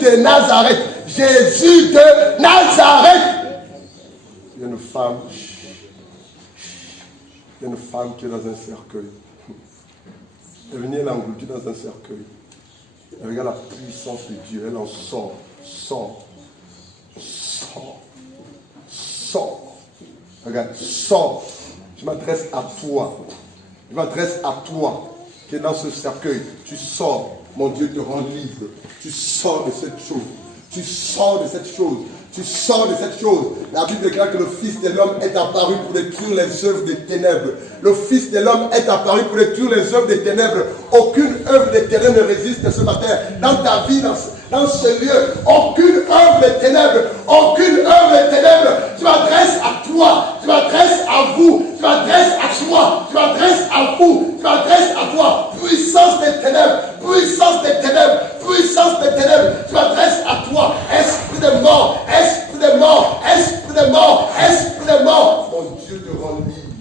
De Nazareth, Jésus de Nazareth. Il y a une femme, qui est dans un cercueil. Elle venait l'engloutir dans un cercueil. Elle regarde la puissance de Dieu, elle en sort. Regarde, sors. Je m'adresse à toi. Qui est dans ce cercueil. Tu sors. Mon Dieu te rend libre. Tu sors de cette chose. La Bible déclare que le Fils de l'homme est apparu pour détruire les œuvres des ténèbres. Aucune œuvre des ténèbres ne résiste ce matin. Dans ta vie, dans ce lieu, aucune œuvre des ténèbres. Je m'adresse à toi. Je m'adresse à vous. Je m'adresse à toi. Je m'adresse à vous. Je m'adresse à toi. Puissance des ténèbres. Je m'adresse à toi. Esprit de mort. Mon Dieu te rend libre.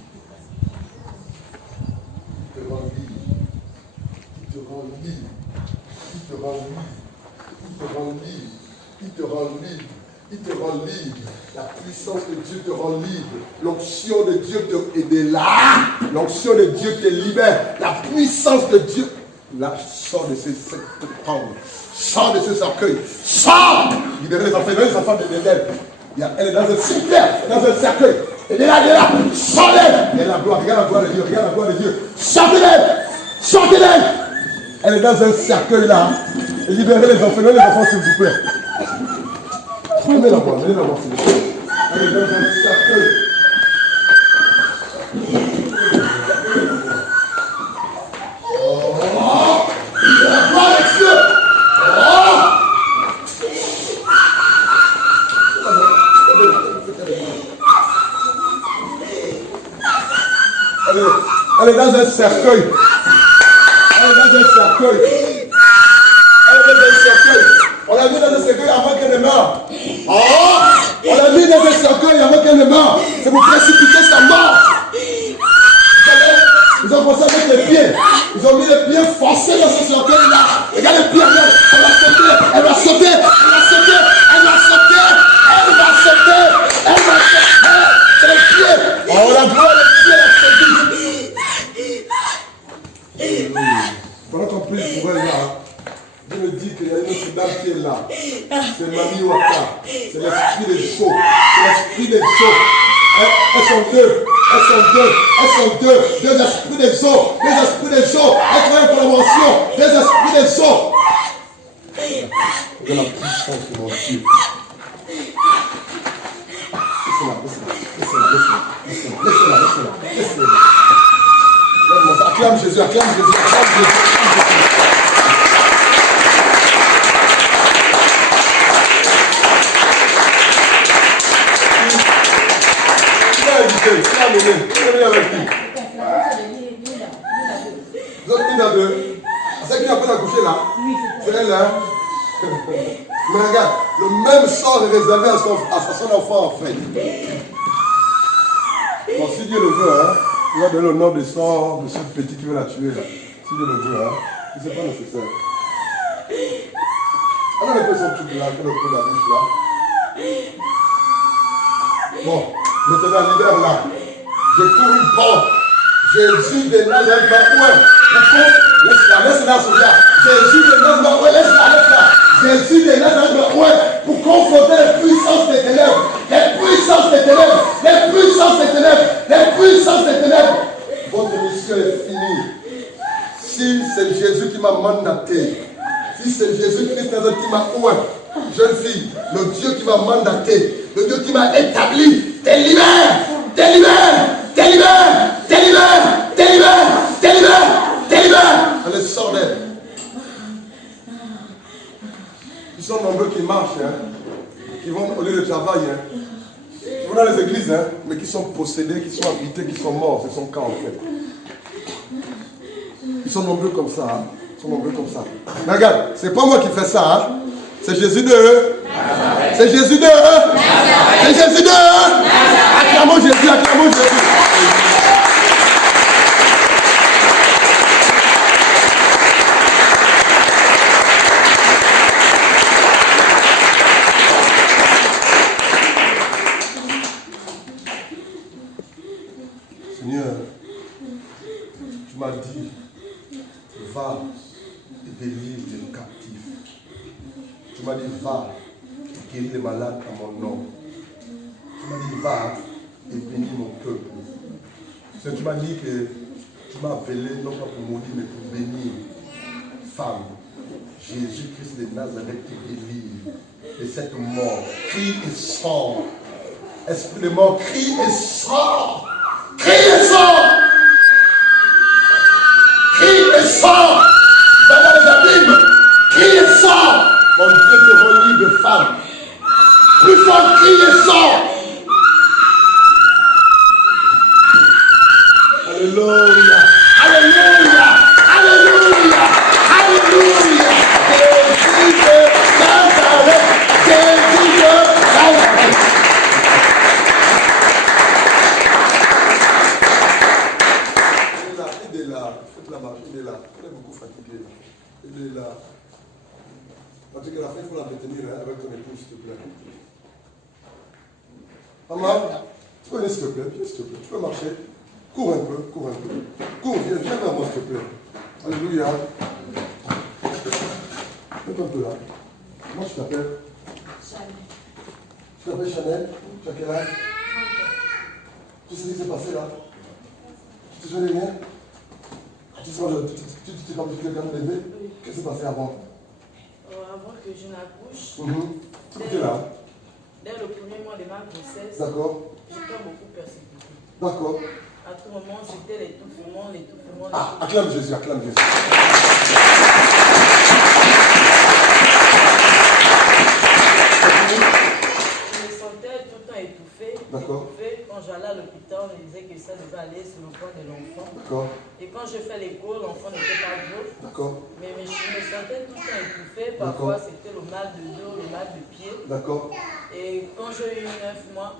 Il te rend libre. La puissance de Dieu te rend libre. L'onction de Dieu L'onction de Dieu te libère. La puissance de Dieu. Là, sors de ces tentes. Sors de ce cercueil. Sors. Libérez les enfants de l'Éden. Elle est dans un cercueil. Elle est là. Sors-les. Elle est la gloire. Regarde la gloire de Dieu. Sortez-les. Elle est dans un cercueil là. Et libérez les enfants s'il vous plaît. Venez la voir, s'il vous plaît. Elle est dans un cercueil. La gloire de Dieu. Elle est dans un cercueil. On l'a mis dans un cercueil avant qu'elle ne meure. C'est pour précipiter sa mort. Ils ont commencé avec les pieds. Ils ont mis les pieds forcés dans ce cercueil-là. Regarde les pieds. Elle va sauter. C'est les pieds. Oh, la gloire des pieds, la sauter. Pendant qu'on prie pour elle là, Dieu me dit qu'il y a une autre dame qui est là. C'est Mami Waka. C'est l'esprit des choses. Elles sont deux. Deux esprits des eaux. Elles travaillent en collaboration. Deux esprits des eaux. De la puissance de mon Dieu. Laisse-la. Acclame Jésus. Vous êtes une à deux. C'est qui n'a pas accouché là? C'est elle là. Mais regarde, le même sort est réservé à son enfant en fait. Bon, si Dieu le veut, il va donner le nom de ce petit qui veut la tuer là. Si Dieu le veut, si c'est pas nécessaire. Alors les personnes sont toutes là, que le coup de la bouche là. Bon, maintenant libère là. Je tourne une porte. Jésus de Nazareth, laisse-la, Sophia. Jésus de Nazareth, laisse-la. Jésus de Nazareth, pour confronter les puissances des ténèbres. Votre mission est finie. Si c'est Jésus qui m'a mandaté, si c'est Jésus-Christ qui m'a oint, jeune fille, le Dieu qui m'a mandaté, le Dieu qui m'a établi, te libère. Allez, sors d'elle. Ils sont nombreux qui marchent, qui vont au lieu de travail, qui vont dans les églises, mais qui sont possédés, qui sont habités, qui sont morts. C'est son cas en fait. Ils sont nombreux comme ça. Mais regarde, c'est pas moi qui fais ça. C'est Jésus de eux. Acclamons Jésus. m'as dit, va et délivre les captifs. Tu m'as dit, va et guéris les malades à mon nom. Tu m'as dit, va et bénis mon peuple. Tu m'as dit que tu m'as appelé non pas pour mourir, mais pour bénir. Femme, Jésus-Christ de Nazareth te délivre de cette mort. Crie et sors. Esprit de mort, crie et sors. Crie et sors. Crie et sors. Va dans les abîmes. Crie et sors. Mon Dieu te rend libre, femme. Plus fort, crie et sors. Alléluia. Alléluia. Alléluia. Alléluia. Jésus de Nazareth. Jésus de Nazareth. Il est là. Faites la marche. Il est là. Il est beaucoup fatigué. Il est là. En tout cas, la fin, il faut la maintenir avec ton épouse, s'il te plaît. Maman, tu peux venir, s'il te plaît. Viens, s'il te plaît. Tu peux marcher. Cours un peu, cours un peu. Cours, viens vers moi, s'il te plaît. Alléluia. Fais-toi un peu là. Comment tu t'appelles? Chanel. Tu t'appelles Chanel? Tu as quel âge? Tu sais ce qui s'est passé là? Tu te souviens de rien? Tu t'es quand même levé? Qu'est-ce qui s'est passé avant? Avant que je n'accouche, Tu es là? Dès le premier mois de ma grossesse, d'accord, j'étais beaucoup persécutée. D'accord. À tout moment, c'était l'étouffement. Ah, acclame Jésus, acclame Jésus. Je me sentais tout le temps étouffée. D'accord. Quand j'allais à l'hôpital, on me disait que ça devait aller sur le corps de l'enfant. D'accord. Et quand je fais l'écho, l'enfant n'était pas gros. D'accord. Mais je me sentais tout le temps étouffée. Parfois, c'était le mal de dos, le mal de pied. D'accord. Et quand j'ai eu 9 mois,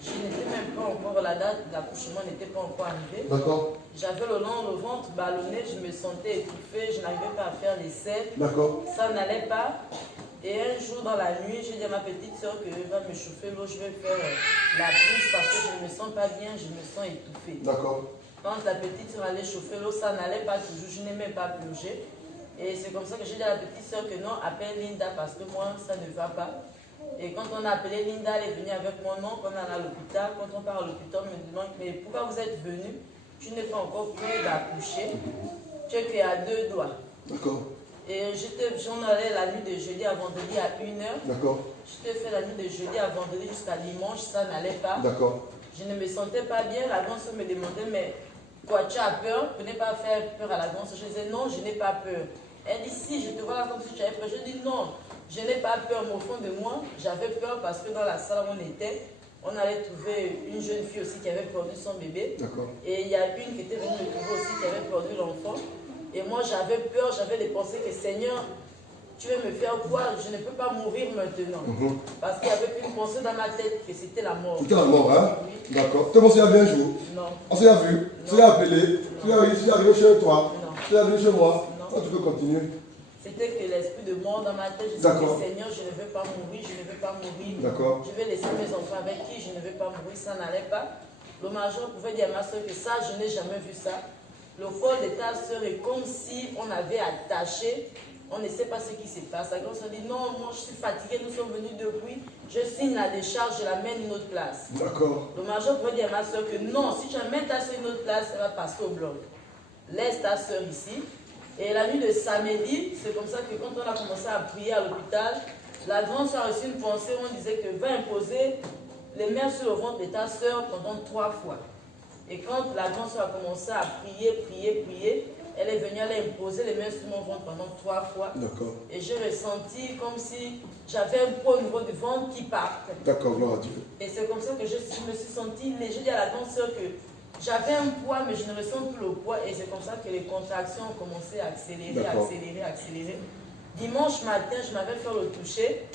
je n'étais même pas encore, la date d'accouchement n'était pas encore arrivée. D'accord. J'avais le ventre ballonné, je me sentais étouffée, je n'arrivais pas à faire les selles. D'accord. Ça n'allait pas. Et un jour dans la nuit, j'ai dit à ma petite soeur que va me chauffer l'eau, je vais faire la bouche parce que je ne me sens pas bien, je me sens étouffée. D'accord. Quand la petite soeur allait chauffer l'eau, ça n'allait pas toujours, je n'aimais pas plonger. Et c'est comme ça que j'ai dit à la petite soeur que non, appelle Linda parce que moi, ça ne va pas. Et quand on a appelé Linda, elle est venue avec mon nom, quand on est à l'hôpital. Quand on part à l'hôpital, on me demande, mais pourquoi vous êtes venu? Tu n'es pas encore prêt d'accoucher. Tu es qu'à 2 doigts. D'accord. Et j'en allais la nuit de jeudi à vendredi à 1h. D'accord. Je t'ai fait la nuit de jeudi à vendredi jusqu'à dimanche, ça n'allait pas. D'accord. Je ne me sentais pas bien. La grande soeur me demandait, mais quoi, tu as peur? Tu n'es pas faire peur à la grande soeur. Je disais, non, je n'ai pas peur. Elle dit, si, je te vois là comme si tu avais peur. Je dis, non, je n'ai pas peur, mais au fond de moi, j'avais peur parce que dans la salle où on était, on allait trouver une jeune fille aussi qui avait perdu son bébé. D'accord. Et il y a une qui était venue me trouver aussi qui avait perdu l'enfant. Et moi, j'avais peur, j'avais des pensées que Seigneur, tu veux me faire quoi? Je ne peux pas mourir maintenant. Parce qu'il y avait une pensée dans ma tête que c'était la mort. C'était la mort, hein? Oui. D'accord. Tu t'es bien un jour? Non. On s'est vu? Tu l'as appelé? Tu es arrivé chez toi? Non. Tu es arrivé chez moi? Non. Ça, tu peux continuer. C'était que l'esprit de mort dans ma tête. Je disais, Seigneur, je ne veux pas mourir, je ne veux pas mourir. D'accord. Je vais laisser mes enfants avec qui je ne veux pas mourir, ça n'allait pas. Le major pouvait dire à ma soeur que ça, je n'ai jamais vu ça. Le corps de ta soeur est comme si on avait attaché, on ne sait pas ce qui se passe. La grande soeur dit, non, moi je suis fatiguée, nous sommes venus depuis, je signe la décharge, je l'amène une autre place. D'accord. Le major pouvait dire à ma soeur que non, si tu amènes ta soeur une autre place, elle va passer au bloc. Laisse ta soeur ici. Et la nuit de samedi, c'est comme ça que quand on a commencé à prier à l'hôpital, la grande soeur a reçu une pensée où on disait que va imposer les mains sur le ventre de ta soeur pendant 3 fois. Et quand la grande soeur a commencé à prier, elle est venue, elle a imposé les mains sur mon ventre pendant 3 fois. D'accord. Et j'ai ressenti comme si j'avais un poids au niveau du ventre qui partait. D'accord, gloire à Dieu. Et c'est comme ça que je me suis sentie, j'ai dit à la grande soeur que j'avais un poids, mais je ne ressens plus le poids. Et c'est comme ça que les contractions ont commencé à accélérer. Dimanche matin, je m'avais fait le toucher.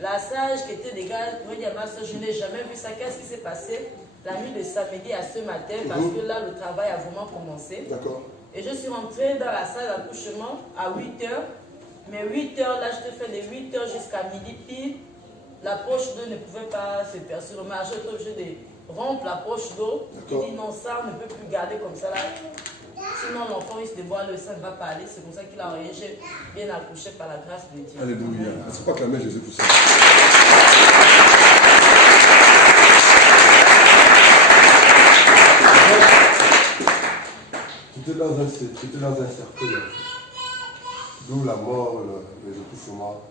La sage qui était dégagée, moi, dit à ma soeur, je n'ai jamais vu ça. Qu'est-ce qui s'est passé la nuit de samedi à ce matin? Parce que là, le travail a vraiment commencé. D'accord. Et je suis rentrée dans la salle d'accouchement à 8h. Mais 8h, là, je te fais de 8h jusqu'à midi pile. La poche d'eau ne pouvait pas se percer. Le major était obligé de rompre la poche d'eau. Il dit non, ça, on ne peut plus garder comme ça là. Sinon, l'enfant risque de boire le sang, ne va pas aller. C'est comme ça qu'il a rien. J'ai bien accouché par la grâce de Dieu. Alléluia. C'est pas clamer Jésus pour ça. J'étais dans un cercueil. D'où la mort, les étouffements.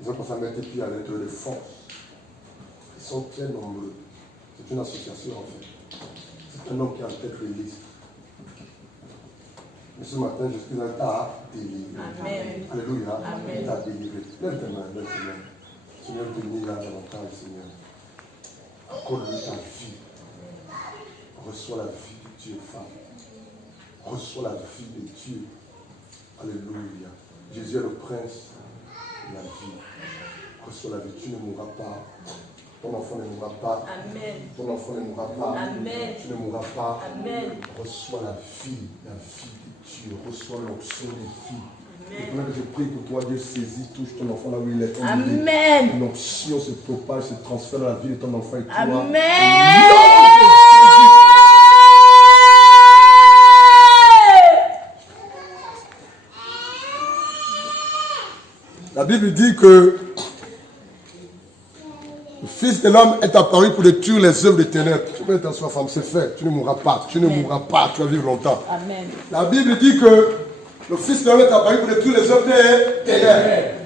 Ils ont commencé à mettre pied à l'intérieur des forces. Ils sont très nombreux. C'est une association en fait. C'est un homme qui a peut-être les listes. Mais ce matin, Jésus t'a délivré. Amen. Alléluia. Amen. Il t'a délivré. Lève tes mains, lève tes mains. Seigneur, bénis là davantage, Seigneur. Accorde-lui ta vie. Reçois la vie de Dieu, femme. Reçois la vie de Dieu. Alléluia. Jésus est le prince de la vie. Reçois la vie. Tu ne mourras pas. Ton enfant ne mourra pas. Amen. Ton enfant ne mourra pas. Amen. Tu ne mourras pas. Amen. Reçois la vie de Dieu. Reçois l'option de vie. Et Amen. pendant que je prie pour toi, Dieu saisit, touche ton enfant là où il est. Amen. L'option se propage, se transfère dans la vie de ton enfant et toi. Amen. La Bible dit que le Fils de l'homme est apparu pour détruire les œuvres des ténèbres. Tu peux être soif, femme, c'est fait. Tu ne mourras pas. Tu ne mourras pas. Tu vas vivre longtemps. Amen. La Bible dit que le Fils de l'homme est apparu pour détruire les œuvres des ténèbres.